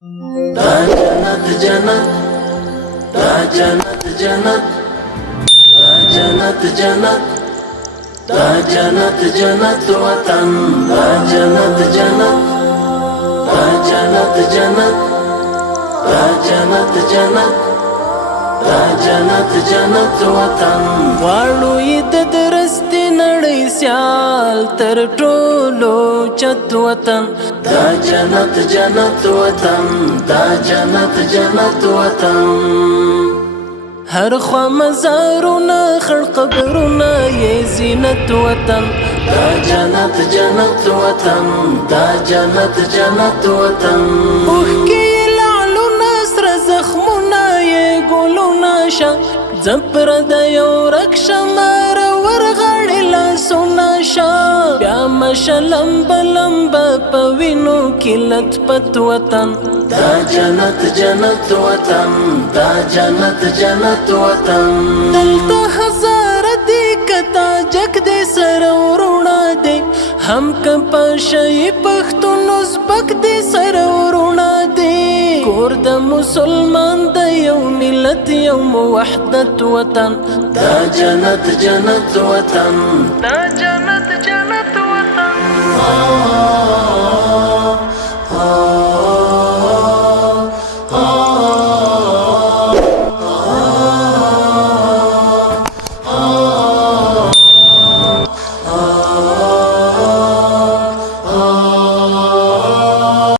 دا جنت جنت، دا جنت جنت، دا جنت جنت، دا جنت جنت وطن، دا جنت جنت، دا جنت جنت، دا جنت جنت، دا جنت جنت وطن. غواړو یې د درستې نړۍ سیال تر ټولو چت وطن، دا جنت جنت وطن، دا جنت جنت وطن. هر خوا مزارونه خړ قبرونه یې زینت وطن، دا جنت جنت وطن، دا جنت جنت وطن. اوښکې لعلونه سره زخمونه یې ګلونه شه، زپر د یو رک شمار ورغړې لاسونه شه. بیا مشه لمبه لمبه په وینو کې لطپت وطن، دا جنت جنت وطن، دا جنت جنت وطن. دلته هزاره دی کتا جګ دی سره ورونه دی، هم که په شی پښتون ازبک دی سره ورونه دی. کور د مسلمان د یو ملت یو موحدت وطن، دا جنت جنت وطن، دا جنت جنت وطن.